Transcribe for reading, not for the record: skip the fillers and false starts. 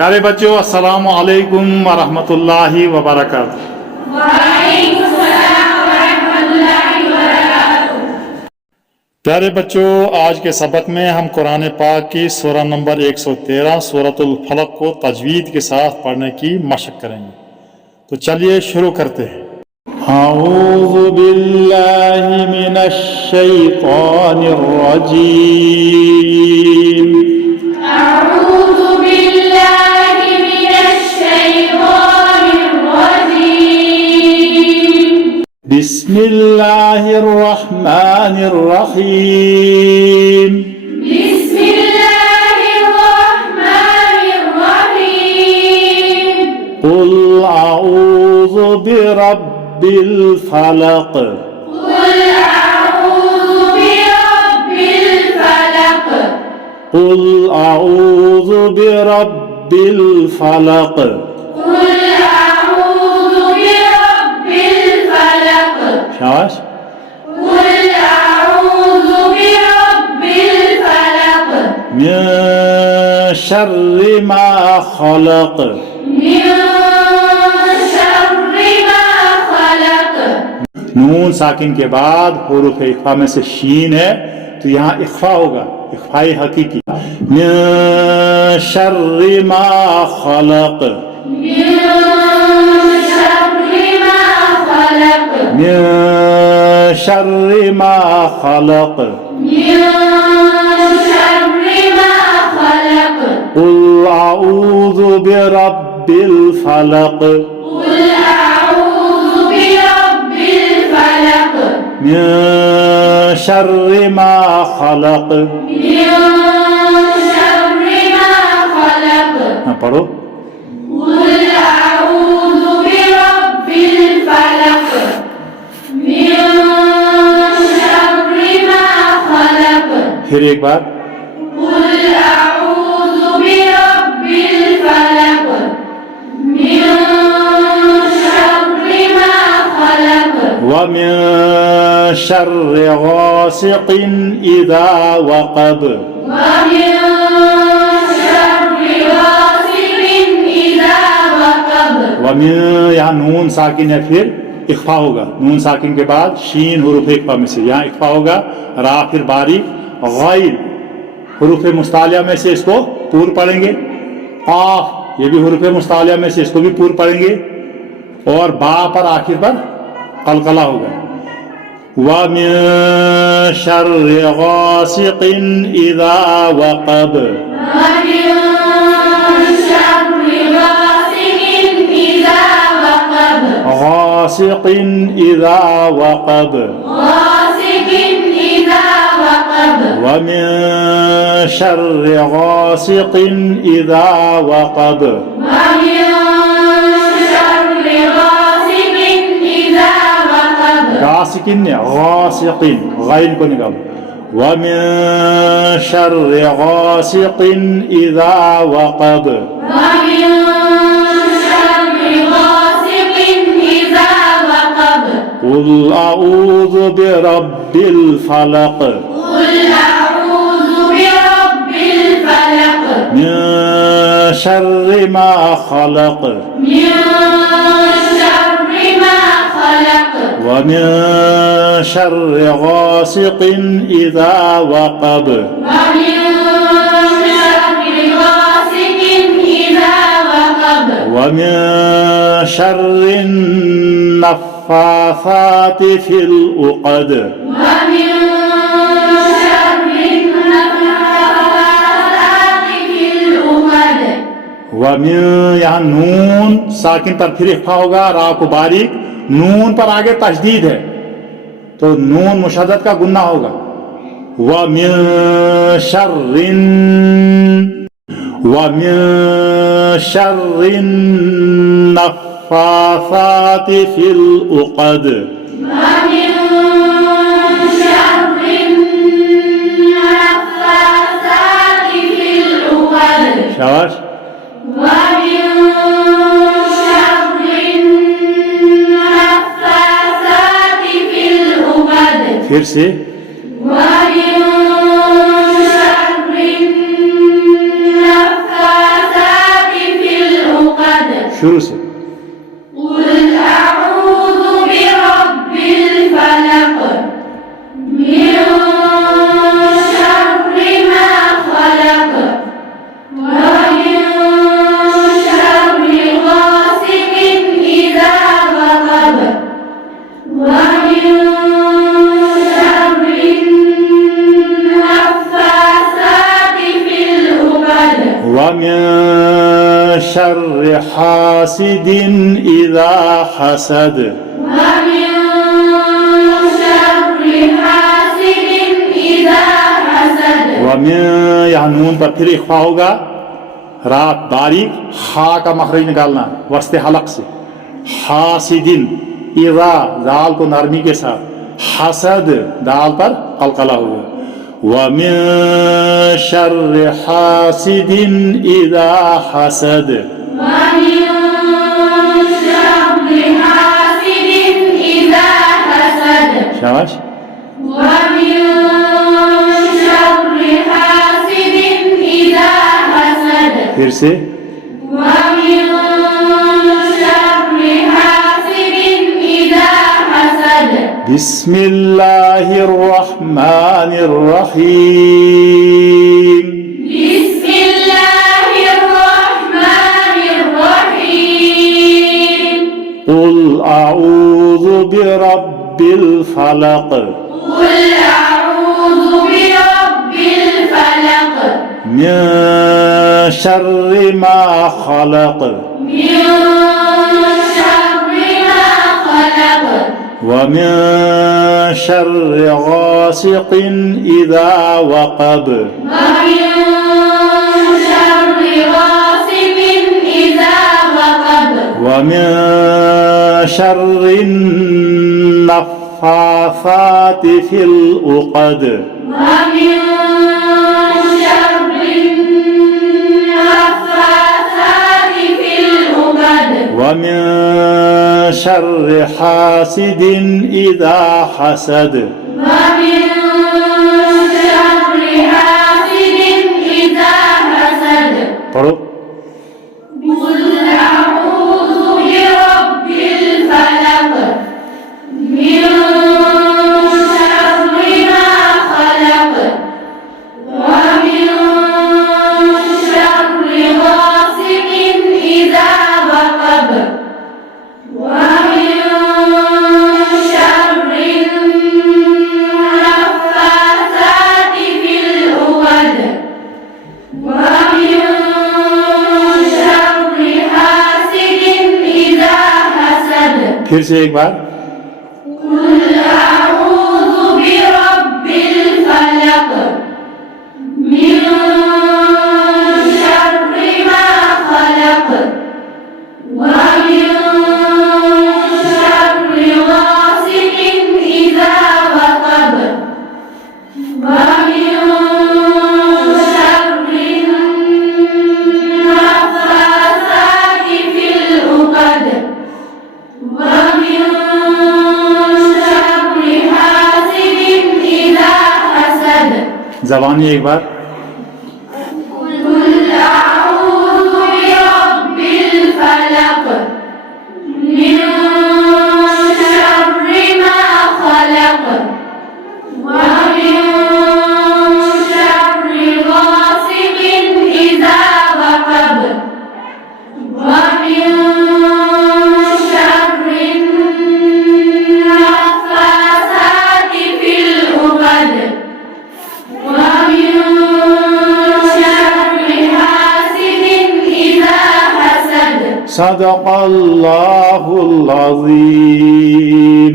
प्यारे बच्चों, अस्सलामु अलैकुम व रहमतुल्लाहि व बरकातुहू। प्यारे बच्चों, आज के सबक में हम कुरान पाक की सूरह नंबर 113 सूरतुल फलक को तजवीद के साथ पढ़ने की मशक करेंगे। तो चलिए शुरू करते हैं। अऊज़ु बिल्लाहि मिनश शैतानिर रजीम। बिस्मिल्लाहिर रहमानिर रहीम। बिस्मिल्लाहिर रहमानिर रहीम। कुल अऊज़ु बिरब्बिल फलक। कुल अऊज़ु बिरब्बिल फलक। कुल अऊज़ु बिरब्बिल फलक। शाबाश। कुल अऊज़ु बिरब्बिल फलक। मिन शर्रि मा खलक। मिन शर्रि मा खलक। नून साकिन के बाद हुरूफ इख्फा में से शीन है, तो यहाँ इख्फा होगा, इख्फाई हकीकी। मिन शर्रि मा खलक। मिन शर्रि मा खलक। मिन शर्रि मा खलक। मिन शर्रि मा खलक। कुल अऊज़ु बिरब्बिल फलक। कुल अऊज़ु बिरब्बिल फलक। मिन शर्रि मा खलक। मिन शर्रि मा खलक। हाँ, पढ़ो। कुल अऊज़ु बिरब्बिल फलक। मिन शर्रि मा खलक। फिर एक बार। कुल अऊज़ु बिरब्बिल फलक। मिन शर्रि मा खलक। व मिन शर्रि गासिकिन इज़ा वक़ब। व मिन शर्रि गासिकिन इज़ा वक़ब। व मिन, यहाँ नून साकिन है, फिर इख्फा होगा। नून साकिन के बाद शीन हुरूफ इख्फा में से, यहाँ इख्फा होगा। रा फिर बारीक गैन हुरूफ मुस्तालिया में से इसको पूर्व पढ़ेंगे। काफ, ये भी हुरूफ मुस्तालिया में से, इसको भी पूर्व पढ़ेंगे। और बा पर आखिर पर कलकला होगा। व मिन शर्रि गासिकिन इज़ा वक़ब। व मिन शर्रि गासिकिन इज़ा वक़ब। गासिकिन इज़ा वक़ब। गासिकिन इज़ा वक़ब। व मिन शर्रि गासिकिन इज़ा वक़ब। व मिन शर्रि गासिकिन इज़ा वक़ब। गासिकिन ने गासिकिन, गैन को निकालो। व मिन शर्रि गासिकिन इज़ा वक़ब। व मिन शर्रि गासिकिन इज़ा वक़ब। कुल अऊज़ु बिरब्बिल फलक। कुल अऊज़ु बिरब्बिल फलक। मिन शर्रि मा खलक। मिन शर्रि मा खलक। व मिन शर्रि गासिकिन इज़ा वक़ब। व मिन शर्रि गासिकिन इज़ा वक़ब। व मिन शर्रि नफ़्फ़ासाति फिल उक़द। व मिन शर्रि नफ़्फ़ासाति फिल उक़द। व मिन, यहाँ नून साकिन पर फिर इख्फा होगा। रा को बारीक, नून पर आगे तशदीद है, तो नून मुशद्दद का गुन्ना होगा। व मिन शर्रिन, व मिन शर्रिन नफ़्फ़ासाति फिल उक़द। व मिन शर्रि नफ़्फ़ासाति फिल उक़द। शाबाश। व मिन शर्रि नफ़्फ़ासाति फिल उक़द। फिर से। व मिन शर्रि शुरू से। قل أعوذ برب الفلق من شر ما خلق ومن شر غاسق إذا وقب ومن شر النفاثات في العقد ومن شر حاسد إذا حسد ومن شر حاسد إذا حسد ومن यहाँ नून पर फिर इख्फा होगा, रात बारीक, हा का मखरज निकालना वस्ते हलक से, हासिदिन, इज़ा दाल को नरमी के साथ, हसद दाल पर कलकला होगा, वमिन शर्र हासिदिन इज़ा हसद ومن شر حاسد إذا حسد शाबाश। ومن شر حاسد إذا حسد फिर से ومن شر حاسد إذا حسد बिस्मिल्लाहिर रहमानिर रहीम بسم الله الرحمن الرحيم قل أعوذ برب الفلق قل أعوذ برب الفلق من شر ما خلق من شر ما خلق ومن شر غاسق إذا وقب ومن شر غاسق إذا وقب ومن شر النفاثات في العقد ومن شر النفاثات في العقد ومن شر حاسد إذا حسد ومن شر حاسد إذا حسد पढ़ो। قل أعوذ برب الفلق من شر ما خلق ومن شر غاسق إذا وقب ومن شر النفاثات في العقد ومن شر حاسد إذا حسد फिर से एक बार قل أعوذ برب الفلق من شر ما خلق ومن شر غاسق إذا وقب ومن شر النفاثات في العقد ومن شر حاسد إذا حسد जबानी एक बार قل أعوذ برب الفلق من شر ما خلق ومن شر غاسق إذا وقب ومن شر النفاثات في العقد ومن شر حاسد إذا حسد صدق الله العظيم।